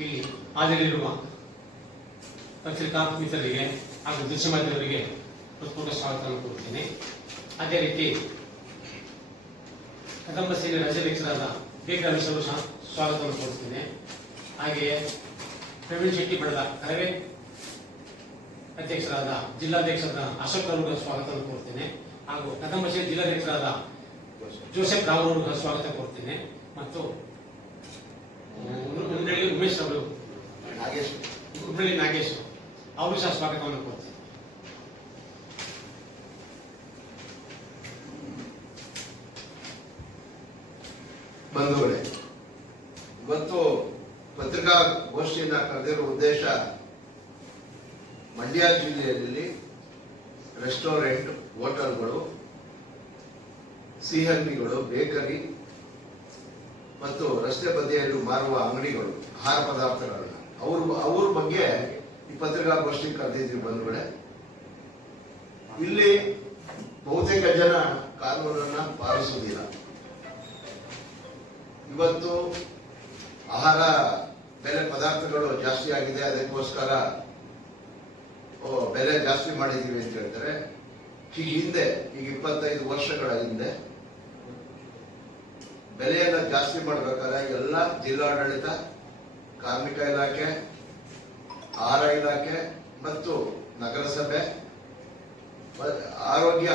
ಇಲ್ಲಿ ಹಾಜರಿರುವ ಪತ್ರಿಕಾ ಮಿತ್ರರಿಗೆ ಹಾಗೂ ದೃಶ್ಯ ಮಾಧ್ಯಮದವರಿಗೆ ಹೃತ್ಪೂರ್ವಕ ಸ್ವಾಗತವನ್ನು ಕೋರುತ್ತೇನೆ. ಅದೇ ರೀತಿ ಕದಂಬ ಸೇನೆ ರಾಜ್ಯಾಧ್ಯಕ್ಷರಾದ ಬೇಗ ರಮೇಶ್ ಅವರು ಸ್ವಾಗತವನ್ನು ಕೋರುತ್ತೇನೆ. ಹಾಗೆಯೇ ಪ್ರವೀಣ್ ಶೆಟ್ಟಿ ಬಡದ ಕರವೇ ಅಧ್ಯಕ್ಷರಾದ ಜಿಲ್ಲಾಧ್ಯಕ್ಷರಾದ ಅಶೋಕ್ ಅವರು ಸ್ವಾಗತವನ್ನು ಕೋರುತ್ತೇನೆ. ಹಾಗೂ ಕದಂಬ ಸೇನೆ ಜಿಲ್ಲಾಧ್ಯಕ್ಷರಾದ ಜೋಸೆಫ್ ರಾವ್ ಅವರು ಸ್ವಾಗತ ಕೋರುತ್ತೇನೆ. ಮತ್ತು ಉಮೇಶ್ ಅವರು ಹುಬ್ಬಳ್ಳಿ ನಾಗೇಶ್ ಅವರು ಸಹ ಸ್ವಾಗತವನ್ನು ಕೋರುತ್ತೇನೆ. ಬಂಧುಗಳೇ, ಇವತ್ತು ಪತ್ರಿಕಾಗೋಷ್ಠಿಯನ್ನ ಕರೆದಿರುವ ಉದ್ದೇಶ ಮಂಡ್ಯ ಜಿಲ್ಲೆಯಲ್ಲಿ ರೆಸ್ಟೋರೆಂಟ್, ಹೋಟೆಲ್ಗಳು, ಸಿಹಂಡಿಗಳು, ಬೇಕರಿ ಮತ್ತು ರಸ್ತೆ ಬದಿಯಲ್ಲಿ ಮಾರುವ ಅಂಗಡಿಗಳು, ಆಹಾರ ಪದಾರ್ಥಗಳನ್ನ ಅವ್ರ ಬಗ್ಗೆ ಈ ಪತ್ರಿಕಾಗೋಷ್ಠಿ ಕರೆದಿದ್ವಿ ಬಂಧುಗಳೇ. ಇಲ್ಲಿ ಬಹುತೇಕ ಜನ ಕಾನೂನನ್ನ ಪಾಲಿಸುವುದಿಲ್ಲ. ಇವತ್ತು ಆಹಾರ ಬೆಲೆ ಪದಾರ್ಥಗಳು ಜಾಸ್ತಿ ಆಗಿದೆ, ಅದಕ್ಕೋಸ್ಕರ ಬೆಲೆ ಜಾಸ್ತಿ ಮಾಡಿದೀವಿ ಅಂತ ಹೇಳ್ತಾರೆ. ಹಿಂದೆ ಈಗ 25 ವರ್ಷಗಳ ಹಿಂದೆ ಬೆಲೆಯನ್ನ ಜಾಸ್ತಿ ಮಾಡ್ಬೇಕಾದ್ರೆ ಎಲ್ಲ ಜಿಲ್ಲಾಡಳಿತ, ಕಾರ್ಮಿಕ ಇಲಾಖೆ, ಆಹಾರ ಇಲಾಖೆ ಮತ್ತು ನಗರಸಭೆ, ಆರೋಗ್ಯ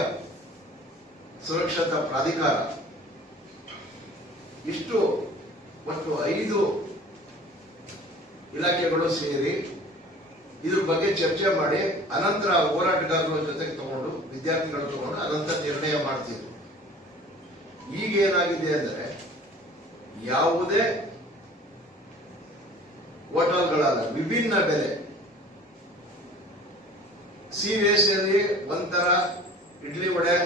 ಸುರಕ್ಷತಾ ಪ್ರಾಧಿಕಾರ ಇಷ್ಟು ಒಟ್ಟು 5 ಇಲಾಖೆಗಳು ಸೇರಿ ಇದ್ರ ಬಗ್ಗೆ ಚರ್ಚೆ ಮಾಡಿ ಅನಂತರ ಹೋರಾಟಗಾರರ ಜೊತೆಗೆ ತಗೊಂಡು, ವಿದ್ಯಾರ್ಥಿಗಳು ತಗೊಂಡು ಅನಂತರ ನಿರ್ಣಯ ಮಾಡ್ತಿದ್ರು. ಈಗ ಏನಾಗಿದೆ ಅಂದ್ರೆ ಯಾವುದೇ ಹೋಟೆಲ್ಗಳಲ್ಲ, ವಿಭಿನ್ನ ಬೆಲೆ. ಸಿವಿಎಸ್ಸಿಯಲ್ಲಿ ಒಂಥರ ಇಡ್ಲಿ ವಡೆ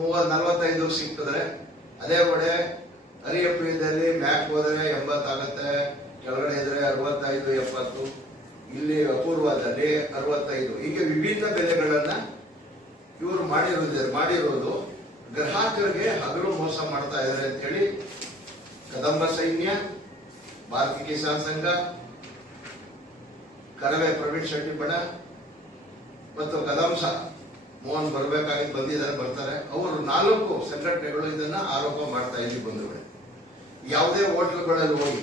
45 ಸಿಗ್ತದೆ. ಅದೇ ವಡೆ ಹರಿಯಪ್ರಿಯದಲ್ಲಿ ಮ್ಯಾಕ್ ಹೋದರೆ 80 ಆಗುತ್ತೆ, ಕೆಳಗಡೆ ಇದ್ರೆ 65, 70, ಇಲ್ಲಿ ಅಪೂರ್ವದಲ್ಲಿ 65. ಹೀಗೆ ವಿಭಿನ್ನ ಬೆಲೆಗಳನ್ನ ಇವರು ಮಾಡಿರೋದು ಗ್ರಾಹಕರಿಗೆ ಹಗಲು ಮೋಸ ಮಾಡ್ತಾ ಇದ್ದಾರೆ ಅಂತ ಹೇಳಿ ಕದಂಬ ಸೈನ್ಯ, ಭಾರತೀಯ ಕಿಸಾನ್ ಸಂಘ, ಕರವೇ ಪ್ರವೀಣ್ ಶೆಟ್ಟಿ ಬಡ ಮತ್ತು ಕದಂಸ ಮೋಹನ್ ಬರ್ತಾರೆ. ಅವರು 4 ಸಂಘಟನೆಗಳು ಇದನ್ನ ಆರೋಪ ಮಾಡ್ತಾ ಇದ್ವಿ ಬಂಧುಗಳೇ. ಯಾವುದೇ ಹೋಟೆಲ್ಗಳಲ್ಲಿ ಹೋಗಿ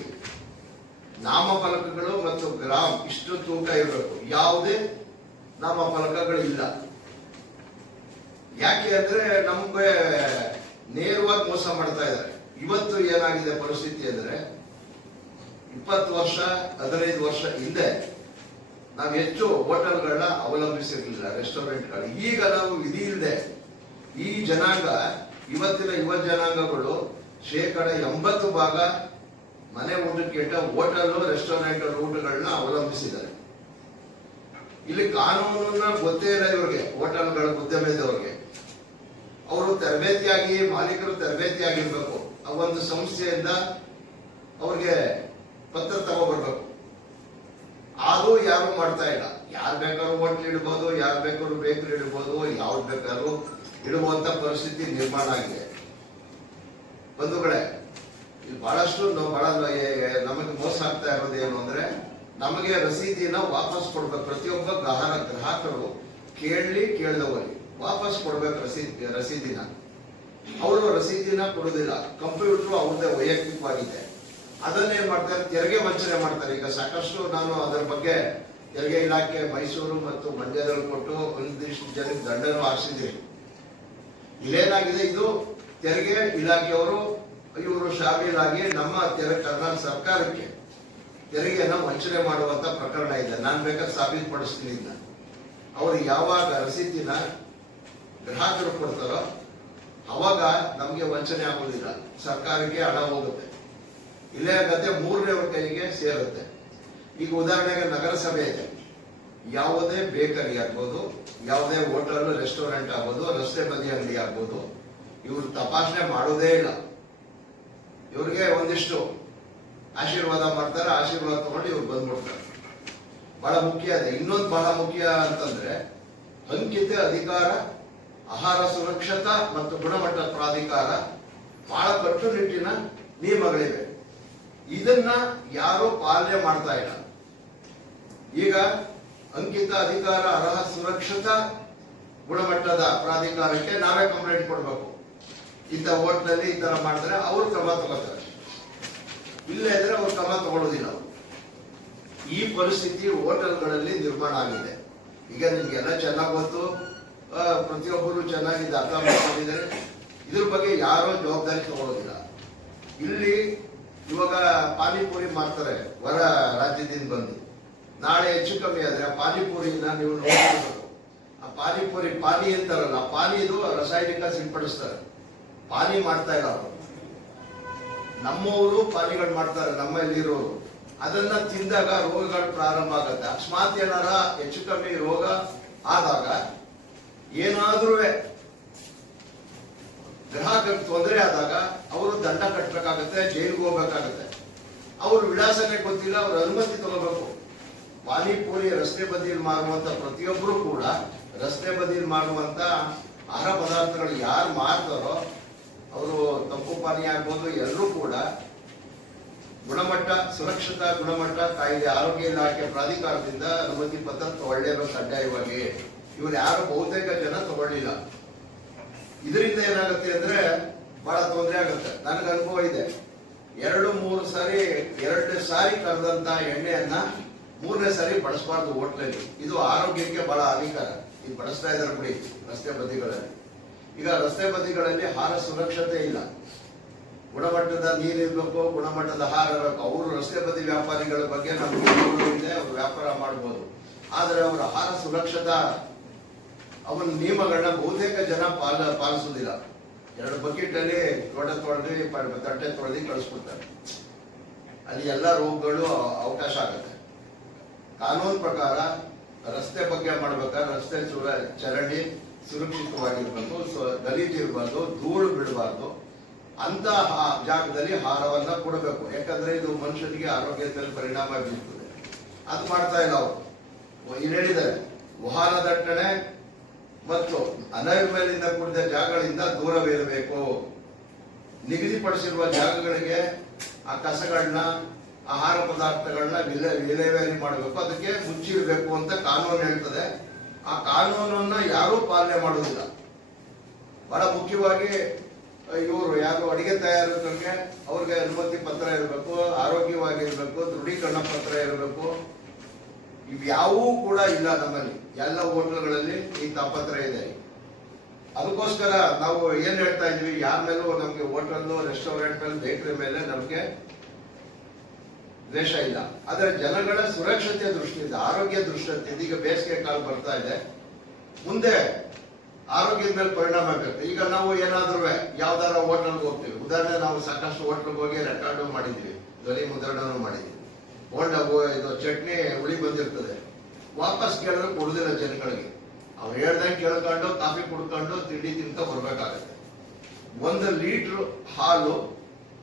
ನಾಮಫಲಕಗಳು ಮತ್ತು ಗ್ರಾಮ್ ಇಷ್ಟು ತೂಕ ಇರಬೇಕು, ಯಾವುದೇ ನಾಮಫಲಕಗಳು ಇಲ್ಲ. ಯಾಕೆ ಅಂದ್ರೆ ನಮ್ಗೆ ನೇರವಾಗಿ ಮೋಸ ಮಾಡ್ತಾ ಇದ್ದಾರೆ. ಇವತ್ತು ಏನಾಗಿದೆ ಪರಿಸ್ಥಿತಿ ಅಂದ್ರೆ 20 ವರ್ಷ 15 ವರ್ಷ ಹಿಂದೆ ನಾವು ಹೆಚ್ಚು ಹೋಟೆಲ್ಗಳನ್ನ ಅವಲಂಬಿಸಿರ್ಲಿಲ್ಲ, ರೆಸ್ಟೋರೆಂಟ್ಗಳು. ಈಗ ನಾವು ವಿಧಿ ಇಲ್ಲದೆ ಈ ಜನಾಂಗ, ಇವತ್ತಿನ ಯುವ ಜನಾಂಗಗಳು 80% ಮನೆ ಊಟಕ್ಕಿಂತ ಹೋಟೆಲ್, ರೆಸ್ಟೋರೆಂಟ್ ಊಟಗಳನ್ನ ಅವಲಂಬಿಸಿದ್ದಾರೆ. ಇಲ್ಲಿ ಕಾನೂನನ್ನ ಗೊತ್ತೇ ಇಲ್ಲ ಇವ್ರಿಗೆ, ಹೋಟೆಲ್ಗಳ ಉದ್ಯಮದವ್ರಿಗೆ. ಅವರು ತರಬೇತಿಯಾಗಿ, ಮಾಲೀಕರು ತರಬೇತಿಯಾಗಿರ್ಬೇಕು. ಒಂದು ಸಂಸ್ಥೆಯಿಂದ ಅವ್ರಿಗೆ ಪತ್ರ ತಗೋಬರ್ಬೇಕು. ಅದು ಯಾರು ಮಾಡ್ತಾ ಇಲ್ಲ. ಯಾರು ಬೇಕಾದ್ರೂ ಹೋಟ್ಲ್ ಇಡ್ಬೋದು, ಯಾರು ಬೇಕಾದ್ರೂ ಬೇಕರಿ ಇಡ್ಬೋದು, ಯಾವ್ದು ಬೇಕಾದ್ರೂ ಇಡುವಂತ ಪರಿಸ್ಥಿತಿ ನಿರ್ಮಾಣ ಆಗಿದೆ. ಬಂಧುಗಳೇ, ಇಲ್ಲಿ ಬಹಳಷ್ಟು ನಮಗೆ ಮೋಸ ಆಗ್ತಾ ಇರೋದು ಏನು ಅಂದ್ರೆ, ನಮಗೆ ರಸೀದಿನ ವಾಪಸ್ ಕೊಡ್ಬೇಕು. ಪ್ರತಿಯೊಬ್ಬ ಗ್ರಾಹಕರು ಕೇಳದವರಿಗೆ ವಾಪಸ್ ಕೊಡ್ಬೇಕು ರಸೀದಿನ. ಅವರು ರಸೀದಿನ ಕೊಡುದಿಲ್ಲ. ಕಂಪ್ಯೂಟರ್ ಅವ್ರದ್ದೇ ವೈಯಕ್ತಿಕವಾಗಿದೆ. ಅದನ್ನೇನ್ ಮಾಡ್ತಾರೆ, ತೆರಿಗೆ ವಂಚನೆ ಮಾಡ್ತಾರೆ. ಈಗ ಸಾಕಷ್ಟು ನಾನು ಅದರ ಬಗ್ಗೆ ತೆರಿಗೆ ಇಲಾಖೆ ಮೈಸೂರು ಮತ್ತು ಮಂಡ್ಯದಲ್ಲಿ ಕೊಟ್ಟು ಒಂದಿಷ್ಟು ಜನಕ್ಕೆ ದಂಡನೂ ಹಾರಿಸಿದ್ದೀರಿ. ಇಲ್ಲೇನಾಗಿದೆ, ಇದು ತೆರಿಗೆ ಇಲಾಖೆಯವರು ಇವರು ಶಾಮೀಲಾಗಿ ನಮ್ಮ ಕರ್ನಾಟಕ ಸರ್ಕಾರಕ್ಕೆ ತೆರಿಗೆಯನ್ನು ವಂಚನೆ ಮಾಡುವಂತ ಪ್ರಕರಣ ಇದೆ. ನಾನು ಬೇಕಾದ್ರೆ ಸಾಬೀತುಪಡಿಸ್ತೀನಿ. ಅವರು ಯಾವಾಗ ರಸೀದಿನ ಗ್ರಾಹಕರು ಕೊಡ್ತಾರೋ ಅವಾಗ ನಮಗೆ ವಂಚನೆ ಆಗುವುದಿಲ್ಲ, ಸರ್ಕಾರಕ್ಕೆ ಹಣ ಹೋಗುತ್ತೆ. ಇಲ್ಲೇ ಆಗತ್ತೆ 3ನೇವ್ರ ಕೈಗೆ ಸೇರುತ್ತೆ. ಈಗ ಉದಾಹರಣೆಗೆ ನಗರಸಭೆ ಇದೆ, ಯಾವುದೇ ಬೇಕರಿ ಆಗ್ಬೋದು, ಯಾವುದೇ ಹೋಟೆಲ್, ರೆಸ್ಟೋರೆಂಟ್ ಆಗ್ಬೋದು, ರಸ್ತೆ ಬದಿ ಅಂಗಡಿ ಆಗ್ಬೋದು, ಇವರು ತಪಾಸಣೆ ಮಾಡೋದೇ ಇಲ್ಲ. ಇವ್ರಿಗೆ ಒಂದಿಷ್ಟು ಆಶೀರ್ವಾದ ಮಾಡ್ತಾರೆ, ಆಶೀರ್ವಾದ ತಗೊಂಡು ಇವ್ರು ಬಂದ್ಬಿಡ್ತಾರೆ. ಬಹಳ ಮುಖ್ಯ ಇದೆ. ಇನ್ನೊಂದು ಬಹಳ ಮುಖ್ಯ ಅಂತಂದ್ರೆ ಅಂಕಿತ ಅಧಿಕಾರ, ಆಹಾರ ಸುರಕ್ಷತಾ ಮತ್ತು ಗುಣಮಟ್ಟ ಪ್ರಾಧಿಕಾರ ಬಹಳ ಕಟ್ಟುನಿಟ್ಟಿನ ನಿಯಮಗಳಿವೆ. ಇದನ್ನ ಯಾರು ಪಾಲನೆ ಮಾಡ್ತಾ ಇಲ್ಲ. ಈಗ ಅಂಕಿತ ಅಧಿಕಾರ ಅರ್ಹ ಸುರಕ್ಷಿತ ಗುಣಮಟ್ಟದ ಪ್ರಾಧಿಕಾರಕ್ಕೆ ನಾವೇ ಕಂಪ್ಲೇಂಟ್ ಕೊಡ್ಬೇಕು. ಇಂಥ ಹೋಟ್ಲಲ್ಲಿ ಈ ತರ ಮಾಡಿದ್ರೆ ಅವ್ರು ಕ್ರಮ ತಗೋತಾರೆ, ಇಲ್ಲೇ ಇದ್ರೆ ಅವ್ರು ಕ್ರಮ ತಗೊಳ್ಳೋದಿಲ್ಲ. ಈ ಪರಿಸ್ಥಿತಿ ಹೋಟೆಲ್ಗಳಲ್ಲಿ ನಿರ್ಮಾಣ ಆಗಿದೆ. ಈಗ ನಿಮ್ಗೆಲ್ಲ ಚೆನ್ನಾಗಿ ಗೊತ್ತು, ಪ್ರತಿಯೊಬ್ಬರು ಚೆನ್ನಾಗಿ ಅರ್ಥ ಮಾಡ್ಕೊಂಡಿದ್ದಾರೆ. ಇದ್ರ ಬಗ್ಗೆ ಯಾರೋ ಜವಾಬ್ದಾರಿ ತಗೊಳ್ಳೋದಿಲ್ಲ. ಇಲ್ಲಿ ಇವಾಗ ಪಾನಿಪುರಿ ಮಾಡ್ತಾರೆ ಹೊರ ರಾಜ್ಯದಿಂದ ಬಂದು, ನಾಳೆ ಹೆಚ್ಚು ಕಮ್ಮಿ ಆದ್ರೆ ಪಾನಿಪುರಿನ ನೀವು ನೋಡಬೇಕು. ಆ ಪಾನಿಪುರಿ ಪಾನಿ ಅಂತಾರಲ್ಲ, ಪಾನಿದು ರಾಸಾಯನಿಕ ಸಿಂಪಡಿಸ್ತಾರೆ, ಪಾನಿ ಮಾಡ್ತಾ ಇಲ್ಲ ಅವರು. ನಮ್ಮವರು ಪಾನಿಗಳು ಮಾಡ್ತಾರೆ ನಮ್ಮಲ್ಲಿರೋರು. ಅದನ್ನ ತಿಂದಾಗ ರೋಗಗಳು ಪ್ರಾರಂಭ ಆಗುತ್ತೆ. ಅಕಸ್ಮಾತ್ ಏನಾರ ಹೆಚ್ಚು ಕಮ್ಮಿ ರೋಗ ಆದಾಗ ಏನಾದ್ರೂ ಗ್ರಾಹಕರಿಗೆ ತೊಂದರೆ ಆದಾಗ ಅವರು ದಂಡ ಕಟ್ಟಬೇಕಾಗತ್ತೆ, ಜೈಲಿಗೆ ಹೋಗ್ಬೇಕಾಗತ್ತೆ. ಅವ್ರ ವಿಳಾಸನೇ ಗೊತ್ತಿಲ್ಲ, ಅವ್ರ ಅನುಮತಿ ತಗೋಬೇಕು. ಪಾನಿಪುರಿ ರಸ್ತೆ ಬದಿಯಲ್ಲಿ ಮಾರುವಂತ ಪ್ರತಿಯೊಬ್ಬರು ಕೂಡ ರಸ್ತೆ ಬದಿಯಲ್ಲಿ ಮಾರುವಂತ ಆಹಾರ ಪದಾರ್ಥಗಳು ಯಾರು ಮಾರ್ತಾರೋ ಅವರು ತಪ್ಪು ಪಾನಿ ಆಗ್ಬೋದು, ಎಲ್ಲರೂ ಕೂಡ ಗುಣಮಟ್ಟ ಸುರಕ್ಷಿತ ಗುಣಮಟ್ಟ ಕಾಯ್ದೆ ಆರೋಗ್ಯ ಇಲಾಖೆ ಪ್ರಾಧಿಕಾರದಿಂದ ಅನುಮತಿ ಪತ್ರ ತಗೊಳ್ಳೇಬೇಕು ಕಡ್ಡಾಯವಾಗಿ. ಇವ್ರು ಯಾರು ಬಹುತೇಕ ಜನ ತಗೊಳ್ಳಿಲ್ಲ. ಇದರಿಂದ ಏನಾಗುತ್ತೆ ಅಂದ್ರೆ ಬಹಳ ತೊಂದರೆ ಆಗುತ್ತೆ. ನನಗೆ ಅನುಭವ ಇದೆ. 2-3 ಸಾರಿ ಕರೆದಂತ ಎಣ್ಣೆಯನ್ನ 3ನೇ ಸಾರಿ ಬಳಸಬಾರ್ದು ಹೋಟ್ಲಲ್ಲಿ. ಇದು ಆರೋಗ್ಯಕ್ಕೆ ಬಹಳ ಹಾನಿಕಾರ. ಇದು ಬಳಸ್ತಾ ಇದ್ದಾರೆ ಬಿಡಿ ರಸ್ತೆ ಬದಿಗಳಲ್ಲಿ. ಈಗ ರಸ್ತೆ ಬದಿಗಳಲ್ಲಿ ಆಹಾರ ಸುರಕ್ಷತೆ ಇಲ್ಲ. ಗುಣಮಟ್ಟದ ನೀರಿರ್ಬೇಕು, ಗುಣಮಟ್ಟದ ಆಹಾರ ಇರಬೇಕು. ಅವರು ರಸ್ತೆ ಬದಿ ವ್ಯಾಪಾರಿಗಳ ಬಗ್ಗೆ ನಮ್ಗೆ ಅವರು ವ್ಯಾಪಾರ ಮಾಡ್ಬೋದು, ಆದ್ರೆ ಅವರ ಆಹಾರ ಸುರಕ್ಷತಾ ಅವನ ನಿಯಮಗಳನ್ನ ಬಹುತೇಕ ಜನ ಪಾಲಿಸುವುದಿಲ್ಲ. 2 ಬಕೆಟ್ ಅಲ್ಲಿ ತಟ್ಟೆ ತೊಳೆದು ಕಳಿಸ್ಬಿಡ್ತಾರೆ. ಅಲ್ಲಿ ಎಲ್ಲ ರೋಗಗಳು ಅವಕಾಶ ಆಗುತ್ತೆ. ಕಾನೂನು ಪ್ರಕಾರ ರಸ್ತೆ ಬಗ್ಗೆ ಮಾಡ್ಬೇಕಾದ್ರೆ ರಸ್ತೆ ಚರಂಡಿ ಸುರಕ್ಷಿತವಾಗಿರ್ಬೇಕು, ಗಲೀಜಿರ್ಬಾರ್ದು, ಧೂಳು ಬಿಡಬಾರ್ದು. ಅಂತ ಜಾಗದಲ್ಲಿ ಆಹಾರವನ್ನ ಕೊಡಬೇಕು. ಯಾಕಂದ್ರೆ ಇದು ಮನುಷ್ಯನಿಗೆ ಆರೋಗ್ಯದ ಮೇಲೆ ಪರಿಣಾಮ ಬೀರ್ತದೆ. ಅದು ಮಾಡ್ತಾ ಇಲ್ಲ ಅವರು. ಇಲ್ಲಿ ಹೇಳಿದ್ದಾರೆ, ವಾಹನ ದಟ್ಟಣೆ ಮತ್ತು ಅನೈರ್ಮಲ್ಯದಿಂದ ಕೂಡಿದ ಜಾಗಗಳಿಂದ ದೂರವಿರಬೇಕು. ನಿಗದಿಪಡಿಸಿರುವ ಜಾಗಗಳಿಗೆ ಆ ಕಸಗಳನ್ನ ಆಹಾರ ಪದಾರ್ಥಗಳನ್ನ ವಿಲೇವಾರಿ ಮಾಡಬೇಕು, ಅದಕ್ಕೆ ಮುಚ್ಚಿರಬೇಕು ಅಂತ ಕಾನೂನು ಹೇಳ್ತದೆ. ಆ ಕಾನೂನನ್ನ ಯಾರೂ ಪಾಲನೆ ಮಾಡುವುದಿಲ್ಲ. ಬಹಳ ಮುಖ್ಯವಾಗಿ ಇವರು ಯಾರು ಅಡಿಗೆ ತಯಾರಕರಿಗೆ ಅವ್ರಿಗೆ ಅನುಮತಿ ಪತ್ರ ಇರಬೇಕು, ಆರೋಗ್ಯವಾಗಿರ್ಬೇಕು, ದೃಢೀಕರಣ ಪತ್ರ ಇರಬೇಕು. ಇವ್ಯಾವೂ ಕೂಡ ಇಲ್ಲ ನಮ್ಮಲ್ಲಿ. ಎಲ್ಲ ಹೋಟೆಲ್ಗಳಲ್ಲಿ ಈ ತಾಪತ್ರ ಇದೆ. ಅದಕ್ಕೋಸ್ಕರ ನಾವು ಏನ್ ಹೇಳ್ತಾ ಇದ್ವಿ, ಯಾರ ಮೇಲೂ ನಮ್ಗೆ ಹೋಟೆಲ್ ರೆಸ್ಟೋರೆಂಟ್ ಮೇಲೆ ಬೇಕರಿ ಮೇಲೆ ನಮ್ಗೆ ದ್ವೇಷ ಇಲ್ಲ. ಆದ್ರೆ ಜನಗಳ ಸುರಕ್ಷತೆ ದೃಷ್ಟಿಯಿಂದ, ಆರೋಗ್ಯ ದೃಷ್ಟಿಯಿಂದ, ಇದೀಗ ಬೇಸಿಗೆ ಕಾಲ ಬರ್ತಾ ಇದೆ, ಮುಂದೆ ಆರೋಗ್ಯದ ಮೇಲೆ ಪರಿಣಾಮ ಬೀರುತ್ತೆ. ಈಗ ನಾವು ಏನಾದ್ರೂ ಯಾವ್ದಾರ ಹೋಟೆಲ್ಗೆ ಹೋಗ್ತೀವಿ, ಉದಾಹರಣೆ ನಾವು ಸಾಕಷ್ಟು ಹೋಟೆಲ್ಗೆ ಹೋಗಿ ರೆಕಾರ್ಡು ಮಾಡಿದ್ವಿ, ಧ್ವನಿ ಮುದ್ರಣನೂ ಮಾಡಿದ್ವಿ. ಇದು ಚಟ್ನಿ ಹುಳಿ ಬಂದಿರ್ತದೆ, ವಾಪಸ್ ಕೇಳಿದ್ರೆ ಕೊಡುದಿಲ್ಲ ಜನಗಳಿಗೆ. ಅವ್ರು ಹೇಳ್ದಂಗೆ ಕೇಳ್ಕೊಂಡು ಕಾಫಿ ಕುಡ್ಕೊಂಡು ತಿಂಡಿ ತಿಂತ ಬರ್ಬೇಕಾಗತ್ತೆ. 1 ಲೀಟರ್ ಹಾಲು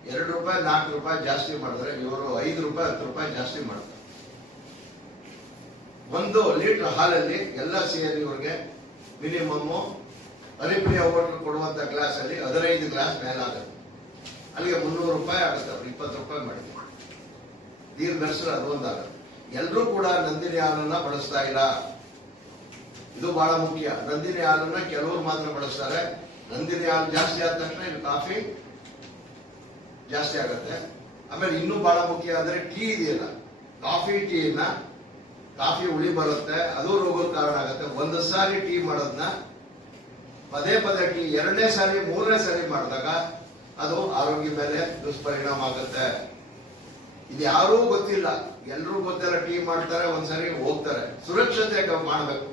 2 ರೂಪಾಯಿ 4 ರೂಪಾಯಿ ಜಾಸ್ತಿ ಮಾಡಿದ್ರೆ ಇವರು 5 ರೂಪಾಯಿ 10 ರೂಪಾಯಿ ಜಾಸ್ತಿ ಮಾಡ್ತಾರೆ. 1 ಲೀಟರ್ ಹಾಲಲ್ಲಿ ಎಲ್ಲ ಸೇರಿ ಇವ್ರಿಗೆ ಮಿನಿಮಮ್ ಹರಿಪ್ರಿಯ ಹೋಟೆಲ್ ಕೊಡುವಂತ ಗ್ಲಾಸ್ ಅಲ್ಲಿ 15 ಗ್ಲಾಸ್ ಮೇಲಾಗುತ್ತೆ. ಅಲ್ಲಿಗೆ 300 ರೂಪಾಯಿ ಆಗುತ್ತೆ. 20 ರೂಪಾಯಿ ಮಾಡಿದ್ವಿ. ನೀರು ಬೆರೆಸಿದ್ರೆ ಅದು ಒಂದಾಗುತ್ತೆ. ಎಲ್ಲರೂ ಕೂಡ ನಂದಿನಿ ಹಾಲನ್ನ ಬಳಸ್ತಾ ಇಲ್ಲ. ಇದು ಬಹಳ ಮುಖ್ಯ. ನಂದಿನಿ ಹಾಲನ್ನ ಕೆಲವರು ಮಾತ್ರ ಬಳಸ್ತಾರೆ. ನಂದಿನಿ ಹಾಲು ಜಾಸ್ತಿ ಆದ ತಕ್ಷಣ ಇದು ಕಾಫಿ ಜಾಸ್ತಿ ಆಗುತ್ತೆ. ಆಮೇಲೆ ಇನ್ನೂ ಬಹಳ ಮುಖ್ಯ ಅಂದ್ರೆ ಟೀ ಇದೆಯಲ್ಲ, ಟೀನ ಕಾಫಿ ಹುಳಿ ಬರುತ್ತೆ, ಅದು ರೋಗದ ಕಾರಣ ಆಗುತ್ತೆ. 1 ಸಾರಿ ಟೀ ಮಾಡೋದನ್ನ ಪದೇ ಟೀ 2ನೇ ಸಾರಿ 3ನೇ ಸಾರಿ ಮಾಡಿದಾಗ ಅದು ಆರೋಗ್ಯ ಮೇಲೆ ದುಷ್ಪರಿಣಾಮ ಆಗುತ್ತೆ. ಇದು ಯಾರೂ ಗೊತ್ತಿಲ್ಲ, ಎಲ್ಲರೂ ಗೊತ್ತಿಲ್ಲ. ಟೀ ಮಾಡ್ತಾರೆ, ಒಂದ್ಸರಿ ಹೋಗ್ತಾರೆ. ಸುರಕ್ಷತೆ ಮಾಡಬೇಕು.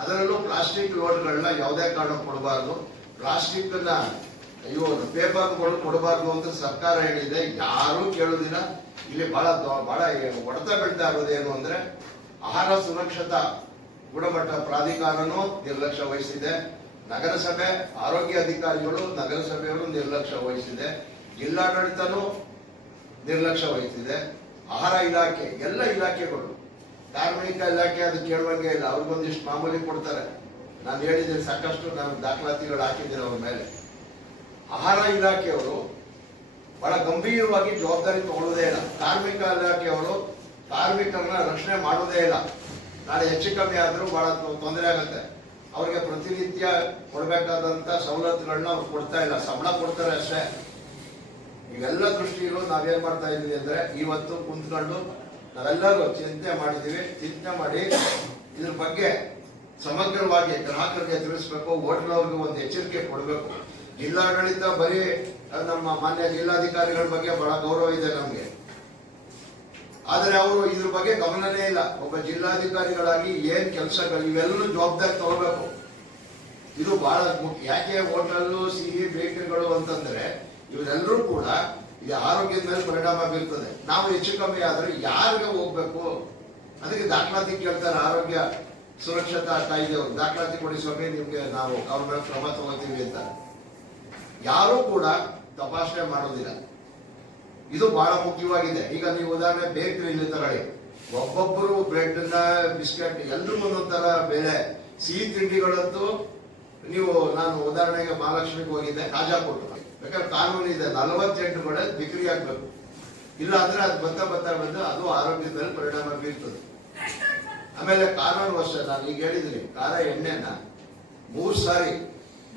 ಅದರಲ್ಲೂ ಪ್ಲಾಸ್ಟಿಕ್ ಲೋಡ್ಗಳನ್ನ ಯಾವುದೇ ಕಾರಣ ಕೊಡಬಾರ್ದು. ಪ್ಲಾಸ್ಟಿಕ್ ಪೇಪರ್ಗಳು ಕೊಡಬಾರ್ದು ಅಂತ ಸರ್ಕಾರ ಹೇಳಿದೆ, ಯಾರೂ ಕೇಳುದಿಲ್ಲ. ಇಲ್ಲಿ ಬಹಳ ಹೊಡೆತ ಬೀಳ್ತಾ ಇರೋದೇನು ಅಂದ್ರೆ ಆಹಾರ ಸುರಕ್ಷತಾ ಗುಣಮಟ್ಟ ಪ್ರಾಧಿಕಾರನೂ ನಿರ್ಲಕ್ಷ್ಯ ವಹಿಸಿದೆ, ನಗರಸಭೆ ಆರೋಗ್ಯ ಅಧಿಕಾರಿಗಳು ನಗರಸಭೆಯವರು ನಿರ್ಲಕ್ಷ್ಯ ವಹಿಸಿದೆ, ಜಿಲ್ಲಾಡಳಿತನೂ ನಿರ್ಲಕ್ಷ್ಯ ವಹಿಸಿದೆ, ಆಹಾರ ಇಲಾಖೆ ಎಲ್ಲ ಇಲಾಖೆಗಳು, ಕಾರ್ಮಿಕ ಇಲಾಖೆ ಅದು ಕೇಳುವಂಗೆ ಇಲ್ಲ. ಅವ್ರಿಗೊಂದಿಷ್ಟು ಮಾಮೂಲಿ ಕೊಡ್ತಾರೆ. ನಾನು ಹೇಳಿದ್ದೀನಿ, ಸಾಕಷ್ಟು ನಾನು ದಾಖಲಾತಿಗಳು ಹಾಕಿದ್ದೀನಿ ಅವ್ರ ಮೇಲೆ. ಆಹಾರ ಇಲಾಖೆಯವರು ಬಹಳ ಗಂಭೀರವಾಗಿ ಜವಾಬ್ದಾರಿ ತಗೊಳ್ಳೋದೇ ಇಲ್ಲ. ಕಾರ್ಮಿಕ ಇಲಾಖೆಯವರು ಕಾರ್ಮಿಕರನ್ನ ರಕ್ಷಣೆ ಮಾಡೋದೇ ಇಲ್ಲ. ನಾಳೆ ಹೆಚ್ಚು ಕಮ್ಮಿ ಆದ್ರೂ ಬಹಳ ತೊಂದರೆ ಆಗುತ್ತೆ. ಅವ್ರಿಗೆ ಪ್ರತಿನಿತ್ಯ ಕೊಡ್ಬೇಕಾದಂತ ಸವಲತ್ತುಗಳನ್ನ ಅವ್ರು ಕೊಡ್ತಾ ಇಲ್ಲ, ಸಂಬಳ ಕೊಡ್ತಾರೆ ಅಷ್ಟೇ. ಇವೆಲ್ಲ ದೃಷ್ಟಿಯಲ್ಲೂ ನಾವೇನ್ ಮಾಡ್ತಾ ಇದೀವಿ ಅಂದ್ರೆ, ಇವತ್ತು ಕುಂತ್ಕೊಂಡು ನಾವೆಲ್ಲರೂ ಚಿಂತೆ ಮಾಡಿದೀವಿ. ಚಿಂತೆ ಮಾಡಿ ಇದ್ರ ಬಗ್ಗೆ ಸಮಗ್ರವಾಗಿ ಗ್ರಾಹಕರಿಗೆ ತಿಳಿಸ್ಬೇಕು, ಹೋಟ್ಲವ್ರಿಗೆ ಒಂದು ಎಚ್ಚರಿಕೆ ಕೊಡಬೇಕು. ಜಿಲ್ಲಾಡಳಿತ ಬರೀ ನಮ್ಮ ಮಾನ್ಯ ಜಿಲ್ಲಾಧಿಕಾರಿಗಳ ಬಗ್ಗೆ ಬಹಳ ಗೌರವ ಇದೆ ನಮ್ಗೆ, ಆದ್ರೆ ಅವರು ಇದ್ರ ಬಗ್ಗೆ ಗಮನನೇ ಇಲ್ಲ. ಒಬ್ಬ ಜಿಲ್ಲಾಧಿಕಾರಿಗಳಾಗಿ ಏನ್ ಕೆಲಸಗಳು ಇವೆಲ್ಲರೂ ಜವಾಬ್ದಾರಿ ತಗೋಬೇಕು. ಇದು ಬಹಳ ಮುಖ್ಯ. ಯಾಕೆ ಹೋಟೆಲ್ಲು, ಸಿಹಿ, ಬೇಕರಿಗಳು ಅಂತಂದ್ರೆ ಇವರೆಲ್ಲರೂ ಕೂಡ ಈ ಆರೋಗ್ಯದ ಮೇಲೆ ಪರಿಣಾಮ ಬೀರ್ತದೆ. ನಾವು ಹೆಚ್ಚು ಕಮ್ಮಿ ಆದ್ರೆ ಯಾರಿಗೆ ಹೋಗ್ಬೇಕು? ಅದಕ್ಕೆ ದಾಖಲಾತಿ ಕೇಳ್ತಾರೆ. ಆರೋಗ್ಯ ಸುರಕ್ಷತಾ ಕಾಯ್ದೆಯವರು ದಾಖಲಾತಿ ಕೊಡಿ ಸ್ವಾಮಿ, ನಿಮ್ಗೆ ನಾವು ಅವ್ರ ಮೇಲೆ ಕ್ರಮ ತಗೋತೀವಿ ಅಂತ. ಯಾರೂ ಕೂಡ ತಪಾಸಣೆ ಮಾಡೋದಿಲ್ಲ. ಇದು ಬಹಳ ಮುಖ್ಯವಾಗಿದೆ. ಈಗ ನೀವು ಉದಾಹರಣೆ ಬೇಕರಿಯಲ್ಲಿ ತಗೊಳ್ಳಿ, ಒಬ್ಬೊಬ್ಬರು ಬ್ರೆಡ್ ನ ಬಿಸ್ಕೆಟ್ ಎಲ್ರು ಒಂದೊಂದರ ಬೆಲೆ. ಸಿಹಿ ತಿಂಡಿಗಳಂತೂ ನೀವು, ನಾನು ಉದಾಹರಣೆಗೆ ಮಹಾಲಕ್ಷ್ಮಿಗೆ ಹೋಗಿದ್ದೆ, ಕಾಜಾ ಕೊಟ್ಟು, ಬೇಕಾದ್ರೆ ಕಾನೂನು ಇದೆ 48 ಕಡೆ ಬಿಕ್ರಿ ಆಗ್ಬೇಕು. ಇಲ್ಲ ಅಂದ್ರೆ ಅದು ಬಂದು ಅದು ಆರೋಗ್ಯದ ಮೇಲೆ ಪರಿಣಾಮ ಬೀರ್ತದೆ. ಆಮೇಲೆ ಕಾನೂನು ಅಷ್ಟೇ, ನಾನು ಈಗ ಹೇಳಿದ್ದೀನಿ, ಖಾರ ಎಣ್ಣೆನ 3 ಸಾರಿ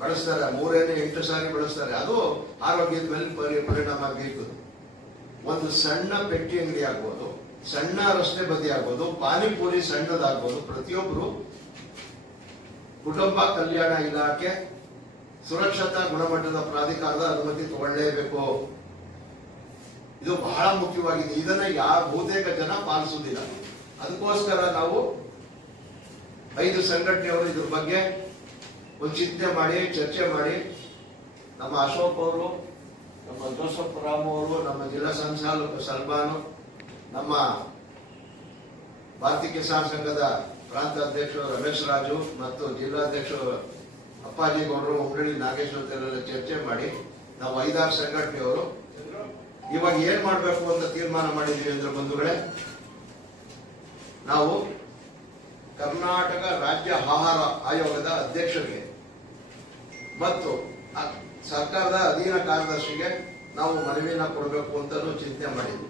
ಬಳಸ್ತಾರೆ, 3 ಎಣ್ಣೆ 8 ಸಾರಿ ಬಳಸ್ತಾರೆ. ಅದು ಆರೋಗ್ಯದ ಮೇಲೆ ಪರಿಣಾಮ ಬೀರ್ತದೆ. ಒಂದು ಸಣ್ಣ ಪೆಟ್ಟಿ ಅಂಗಡಿ ಆಗ್ಬೋದು, ಸಣ್ಣ ರಸ್ತೆ ಬದಿ ಆಗ್ಬೋದು, ಪಾನಿಪುರಿ ಸಣ್ಣದಾಗ್ಬೋದು, ಪ್ರತಿಯೊಬ್ಬರು ಕುಟುಂಬ ಕಲ್ಯಾಣ ಇಲಾಖೆ ಸುರಕ್ಷತಾ ಗುಣಮಟ್ಟದ ಪ್ರಾಧಿಕಾರದ ಅನುಮತಿ ತಗೊಳ್ಳೇಬೇಕು. ಇದು ಬಹಳ ಮುಖ್ಯವಾಗಿದೆ. ಇದನ್ನ ಬಹುತೇಕ ಜನ ಪಾಲಿಸುವುದಿಲ್ಲ. ಅದಕ್ಕೋಸ್ಕರ ನಾವು 5 ಸಂಘಟನೆಯವರು ಇದ್ರ ಬಗ್ಗೆ ಒಂದು ಚಿಂತನೆ ಮಾಡಿ, ಚರ್ಚೆ ಮಾಡಿ, ನಮ್ಮ ಅಶೋಕ್ ಅವರು, ನಮ್ಮ ಜೋಸಫ್ ರಾಮ್ ಅವರು, ನಮ್ಮ ಜಿಲ್ಲಾ ಸಂಚಾಲಕ ಸಲ್ಮಾನು, ನಮ್ಮ ಭಾರತೀಯ ಕಿಸಾನ್ ಸಂಘದ ಪ್ರಾಂತ ಅಧ್ಯಕ್ಷರು ರಮೇಶ್ ರಾಜು ಮತ್ತು ಜಿಲ್ಲಾಧ್ಯಕ್ಷರು ಅಪ್ಪಾಜಿ ಗೌಡರು, ಉಂಗಡಿ ನಾಗೇಶ್ವರ ಚರ್ಚೆ ಮಾಡಿ ನಾವು 5-6 ಸಂಘಟನೆಯವರು ಇವಾಗ ಏನ್ ಮಾಡ್ಬೇಕು ಅಂತ ತೀರ್ಮಾನ ಮಾಡಿದ್ವಿ ಅಂದ್ರೆ, ಬಂಧುಗಳೇ, ನಾವು ಕರ್ನಾಟಕ ರಾಜ್ಯ ಆಹಾರ ಆಯೋಗದ ಅಧ್ಯಕ್ಷರಿಗೆ ಮತ್ತು ಸರ್ಕಾರದ ಅಧೀನ ಕಾರ್ಯದರ್ಶಿಗೆ ನಾವು ಮನವಿಯನ್ನ ಕೊಡಬೇಕು ಅಂತಾನು ಚಿಂತನೆ ಮಾಡಿದ್ವಿ.